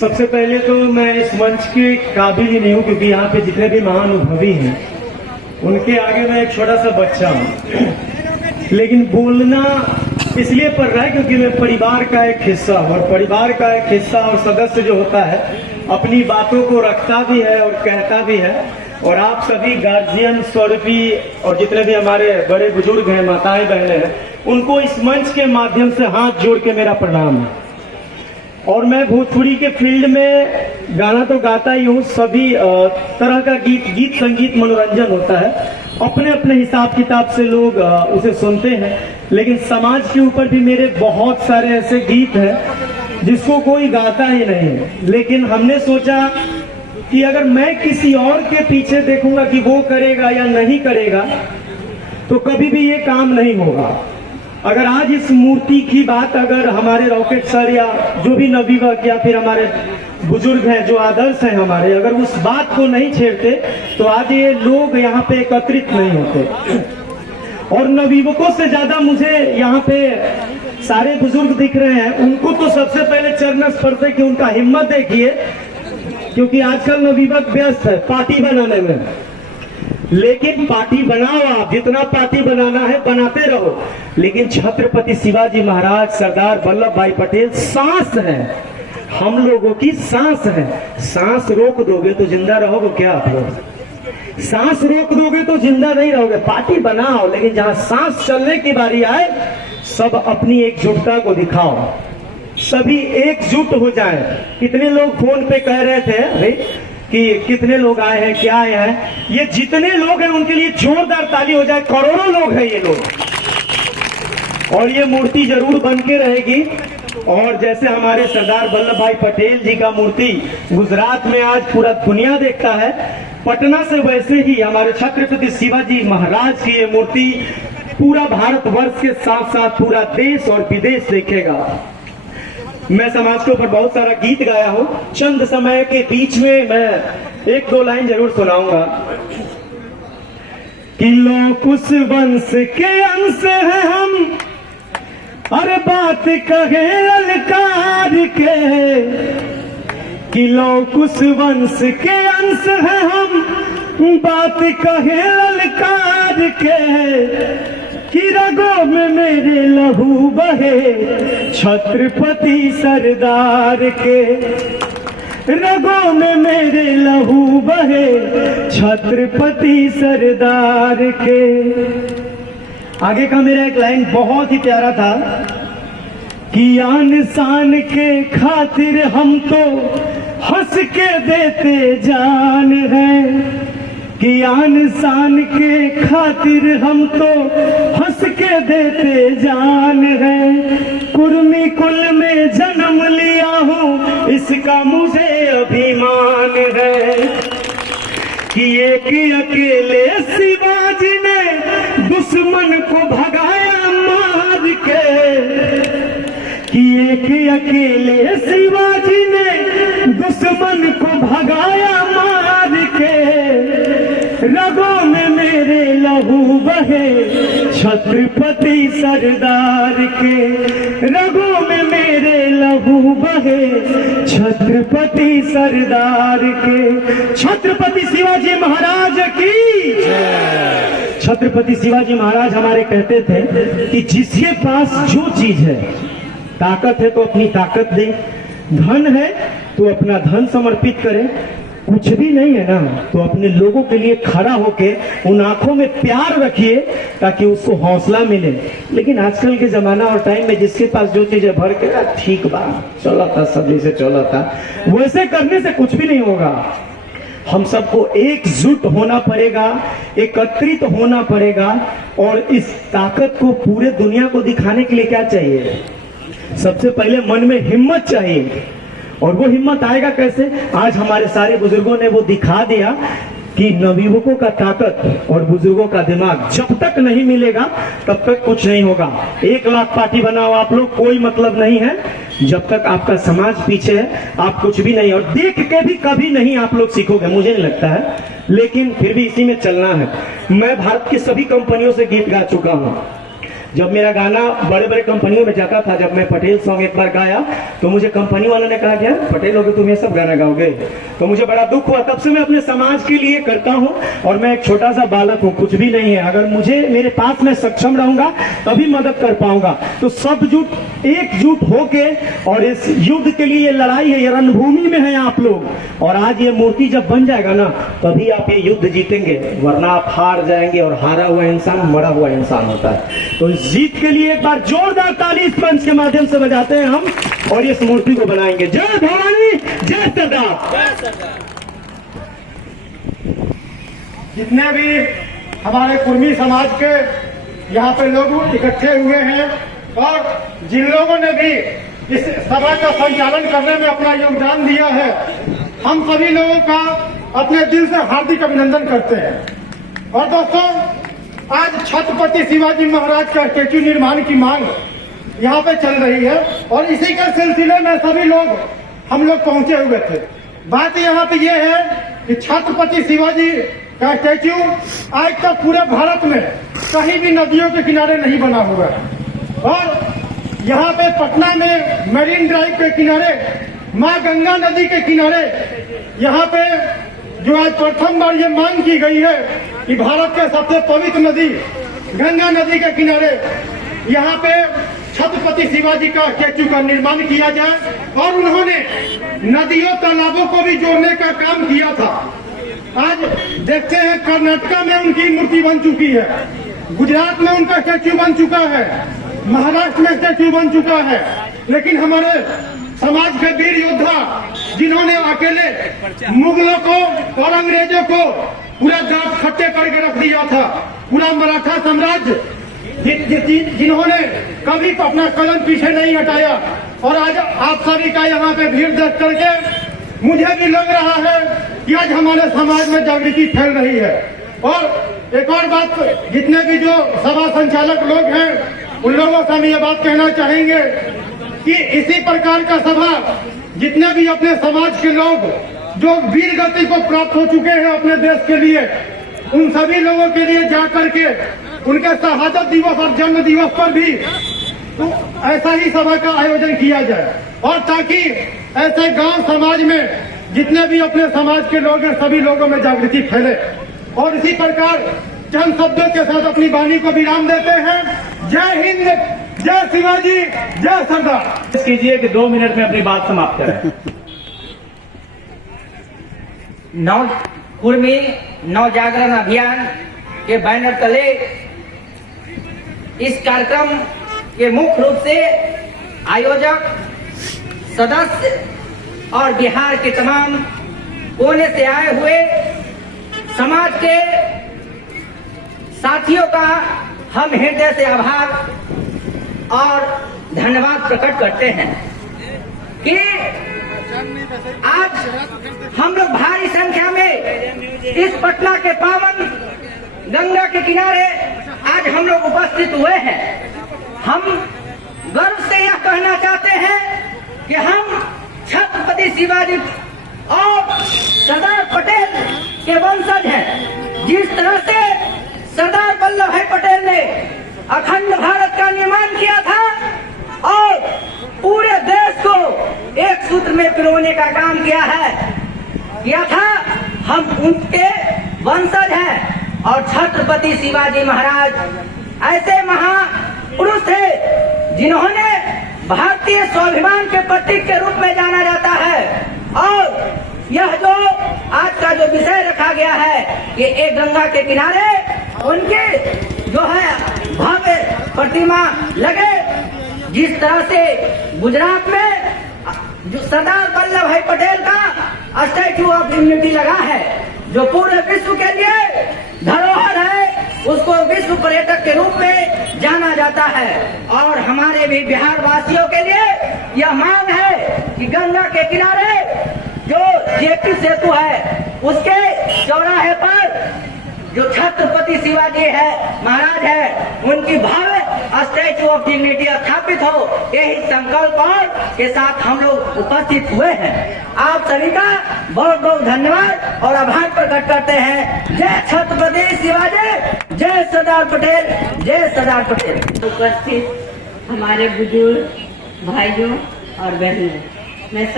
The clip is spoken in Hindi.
सबसे पहले तो मैं इस मंच के काबिल ही नहीं हूँ, क्योंकि यहाँ पे जितने भी महानुभवी हैं उनके आगे मैं एक छोटा सा बच्चा हूँ। लेकिन बोलना इसलिए पड़ रहा है क्योंकि मैं परिवार का एक हिस्सा हूँ, और परिवार का एक हिस्सा और सदस्य जो होता है अपनी बातों को रखता भी है और कहता भी है। और आप सभी गार्जियन स्वरूपी और जितने भी हमारे बड़े बुजुर्ग हैं, माताएं बहनें हैं, उनको इस मंच के माध्यम से हाथ जोड़ के मेरा प्रणाम है। और मैं भोजपुरी के फील्ड में गाना तो गाता ही हूँ, सभी तरह का गीत संगीत मनोरंजन होता है, अपने अपने हिसाब किताब से लोग उसे सुनते हैं। लेकिन समाज के ऊपर भी मेरे बहुत सारे ऐसे गीत हैं जिसको कोई गाता ही नहीं है। लेकिन हमने सोचा कि अगर मैं किसी और के पीछे देखूंगा कि वो करेगा या नहीं करेगा तो कभी भी ये काम नहीं होगा। अगर आज इस मूर्ति की बात अगर हमारे रॉकेट सर या जो भी नवयुवक या फिर हमारे बुजुर्ग हैं जो आदर्श हैं हमारे, अगर उस बात को नहीं छेड़ते तो आज ये लोग यहाँ पे एकत्रित नहीं होते। और नवयुवकों से ज्यादा मुझे यहाँ पे सारे बुजुर्ग दिख रहे हैं, उनको तो सबसे पहले चरण स्पर्श है कि उनका हिम्मत देखिए, क्योंकि आजकल नवयुवक व्यस्त है पार्टी बनाने में। लेकिन पार्टी बनाओ, आप जितना पार्टी बनाना है बनाते रहो, लेकिन छत्रपति शिवाजी महाराज सरदार वल्लभ भाई पटेल सांस है, हम लोगों की सांस है। सांस रोक दोगे तो जिंदा रहोगे क्या आप लोग? सांस रोक दोगे तो जिंदा नहीं रहोगे। पार्टी बनाओ, लेकिन जहां सांस चलने की बारी आए सब अपनी एकजुटता को दिखाओ, सभी एकजुट हो जाएं। कितने लोग फोन पे कह रहे थे भाई कि कितने लोग आए हैं, क्या आए हैं, ये जितने लोग हैं उनके लिए जोरदार ताली हो जाए। करोड़ों लोग हैं ये लोग, और ये मूर्ति जरूर बन के रहेगी। और जैसे हमारे सरदार वल्लभ भाई पटेल जी का मूर्ति गुजरात में आज पूरा दुनिया देखता है, पटना से वैसे ही हमारे छत्रपति शिवाजी महाराज की ये मूर्ति पूरा भारतवर्ष के साथ साथ पूरा देश और विदेश देखेगा। मैं समाज के ऊपर बहुत सारा गीत गाया हूँ, चंद समय के बीच में मैं एक दो लाइन जरूर सुनाऊंगा। कि लोग उस वंश के अंश है हम, अरे बात कहे ललकार के। कि लोग उस वंश के अंश है हम, बात कहे ललकार के। कि रगों में मेरे लहू बहे छत्रपति सरदार के, रगों में मेरे लहू बहे छत्रपति सरदार के। आगे का मेरा एक लाइन बहुत ही प्यारा था कि आन शान के खातिर हम तो हंस के देते जान है। कि आन शान के खातिर हम तो हंस के देते जान है। कुर्मी कुल में जन्म लिया हूँ इसका मुझे अभिमान है। कि एक अकेले शिवाजी ने दुश्मन को भगाया मार के। कि एक अकेले शिवाजी ने दुश्मन को भगाया मार के। रगों में मेरे लहू बहे छत्रपति सरदार के, रगों में मेरे लहू बहे छत्रपति सरदार के। छत्रपति शिवाजी महाराज की। छत्रपति शिवाजी महाराज हमारे कहते थे कि जिसके पास जो चीज है, ताकत है तो अपनी ताकत दे, धन है तो अपना धन समर्पित करे, कुछ भी नहीं है ना तो अपने लोगों के लिए खड़ा होके उन आंखों में प्यार रखिए ताकि उसको हौसला मिले। लेकिन आजकल के जमाना और टाइम में जिसके पास जो चीजें भर के ठीक बात चला था, सब जैसे चला था वैसे करने से कुछ भी नहीं होगा। हम सबको एकजुट होना पड़ेगा, एकत्रित होना पड़ेगा। और इस ताकत को पूरे दुनिया को दिखाने के लिए क्या चाहिए? सबसे पहले मन में हिम्मत चाहिए। और वो हिम्मत आएगा कैसे? आज हमारे सारे बुजुर्गों ने वो दिखा दिया कि नवयुवकों का ताकत और बुजुर्गों का दिमाग जब तक नहीं मिलेगा तब तक कुछ नहीं होगा। 1 लाख पार्टी बनाओ आप लोग, कोई मतलब नहीं है जब तक आपका समाज पीछे है, आप कुछ भी नहीं। और देख के भी कभी नहीं आप लोग सीखोगे, मुझे नहीं लगता है, लेकिन फिर भी इसी में चलना है। मैं भारत की सभी कंपनियों से गीत गा चुका हूँ, जब मेरा गाना बड़े बड़े कंपनियों में जाता था, जब मैं पटेल सॉन्ग एक बार गाया तो मुझे कंपनी वालों ने कहा क्या पटेल हो गए तुम ये सब गाना गाओगे, तो मुझे बड़ा दुख हुआ। तब से मैं अपने समाज के लिए करता हूँ और मैं एक छोटा सा बालक हूँ, कुछ भी नहीं है। अगर मुझे मेरे पास में सक्षम रहूंगा तभी मदद कर पाऊंगा। तो सब जुट एकजुट होके और इस युद्ध के लिए ये लड़ाई है, ये रणभूमि में है आप लोग। और आज ये मूर्ति जब बन जाएगा ना तभी आप ये युद्ध जीतेंगे, वरना आप हार जाएंगे। और हारा हुआ इंसान मरा हुआ इंसान होता है। तो इस जीत के लिए एक बार जोरदार ताली इस मंच के माध्यम से बजाते हैं हम और इस मूर्ति को बनाएंगे। जय भवानी, जय सरदार। जितने भी हमारे कुर्मी समाज के यहाँ पे लोग इकट्ठे हुए हैं और जिन लोगों ने भी इस सभा का संचालन करने में अपना योगदान दिया है, हम सभी लोगों का अपने दिल से हार्दिक अभिनंदन करते हैं। और दोस्तों, आज छत्रपति शिवाजी महाराज का स्टेच्यू निर्माण की मांग यहाँ पे चल रही है और इसी के सिलसिले में सभी लोग हम लोग पहुंचे हुए थे। बात यहाँ पे ये है कि छत्रपति शिवाजी का स्टेच्यू आज तक पूरे भारत में कहीं भी नदियों के किनारे नहीं बना हुआ है। और यहाँ पे पटना में मरीन ड्राइव के किनारे माँ गंगा नदी के किनारे यहाँ पे जो आज प्रथम बार ये मांग की गई है कि भारत के सबसे पवित्र नदी गंगा नदी के किनारे यहाँ पे छत्रपति शिवाजी का स्टेच्यू का निर्माण किया जाए। और उन्होंने नदियों तालाबों को भी जोड़ने का काम किया था। आज देखते हैं कर्नाटका में उनकी मूर्ति बन चुकी है, गुजरात में उनका स्टेच्यू बन चुका है, महाराष्ट्र में स्टेच्यू बन चुका है। लेकिन हमारे समाज के वीर योद्धा जिन्होंने अकेले मुगलों को और अंग्रेजों को पूरा दांत खट्टे करके रख दिया था, पूरा मराठा साम्राज्य जिन्होंने कभी अपना कदम पीछे नहीं हटाया। और आज आप सभी का यहाँ पे भीड़ देख करके मुझे भी लग रहा है कि आज हमारे समाज में जागृति फैल रही है। और एक और बात, जितने भी जो सभा संचालक लोग हैं उन लोगों से हम ये बात कहना चाहेंगे कि इसी प्रकार का सभा जितने भी अपने समाज के लोग जो वीर गति को प्राप्त हो चुके हैं अपने देश के लिए, उन सभी लोगों के लिए जाकर के उनके शहादत दिवस और जन्म दिवस पर भी तो ऐसा ही सभा का आयोजन किया जाए। और ताकि ऐसे गांव समाज में जितने भी अपने समाज के लोग हैं सभी लोगों में जागृति फैले। और इसी प्रकार चंद शब्दों के साथ अपनी वाणी को विराम देते हैं। जय हिंद, जय शिवाजी, जय सरदार। कीजिए कि 2 मिनट में अपनी बात समाप्त करें। कुर्मी नव जागरण अभियान के बैनर तले इस कार्यक्रम के मुख्य रूप से आयोजक, सदस्य और बिहार के तमाम कोने से आए हुए समाज के साथियों का हम हृदय से आभार और धन्यवाद प्रकट करते हैं कि आज हम लोग भारी संख्या में इस पटना के पावन गंगा के किनारे आज हम लोग उपस्थित हुए हैं। हम गर्व से यह कहना चाहते हैं कि हम छत्रपति शिवाजी और सरदार पटेल के वंशज हैं। जिस तरह से सरदार वल्लभ भाई पटेल ने अखंड भारत का निर्माण किया था और पूरे देश को एक सूत्र में पिरोने का काम किया था, हम उनके वंशज हैं। और छत्रपति शिवाजी महाराज ऐसे महापुरुष थे जिन्होंने भारतीय स्वाभिमान के प्रतीक के रूप में जाना जाता है। और यह जो आज का जो विषय रखा गया है कि एक गंगा के किनारे उनके जो है भव्य प्रतिमा लगे, जिस तरह से गुजरात में जो सरदार वल्लभ भाई पटेल का स्टैच्यू ऑफ यूनिटी लगा है, जो पूरे विश्व के लिए धरोहर है, उसको विश्व पर्यटक के रूप में जाना जाता है। और हमारे भी बिहार वासियों के लिए यह मांग है कि गंगा के किनारे जो जेपी सेतु है उसके चौराहे पर जो छत्रपति शिवाजी है महाराज है उनकी भव्य स्टैच्यू ऑफ डिग्निटी स्थापित हो, यही संकल्प के साथ हम लोग उपस्थित हुए हैं। आप सभी का बहुत बहुत धन्यवाद और आभार प्रकट करते हैं। जय छत्रपति शिवाजी। जय सरदार पटेल, जय सरदार पटेल। उपस्थित हमारे बुजुर्ग भाइयों और बहनों, मैं